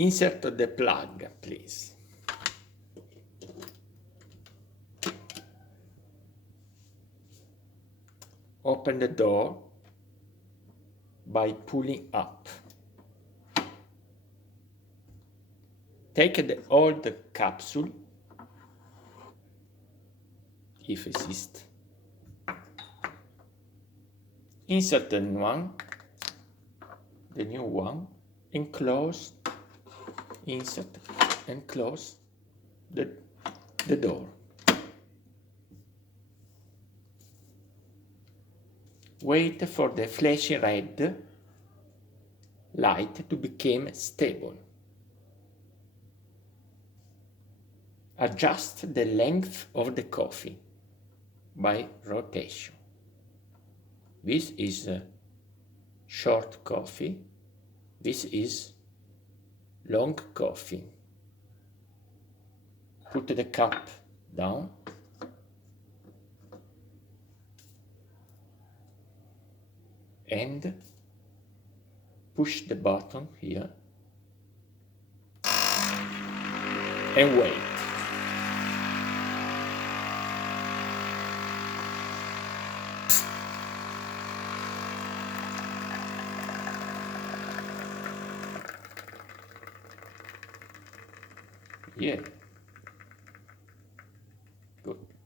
Insert the plug, please. Open the door by pulling up. Take the old capsule, if exists. Insert the new one, and close, insert and close the door. Wait for the flashing red light to become stable. Adjust the length of the coffee by rotation. This is short coffee. This is long coffee. Put the cup down. And push the button here and wait. Yeah.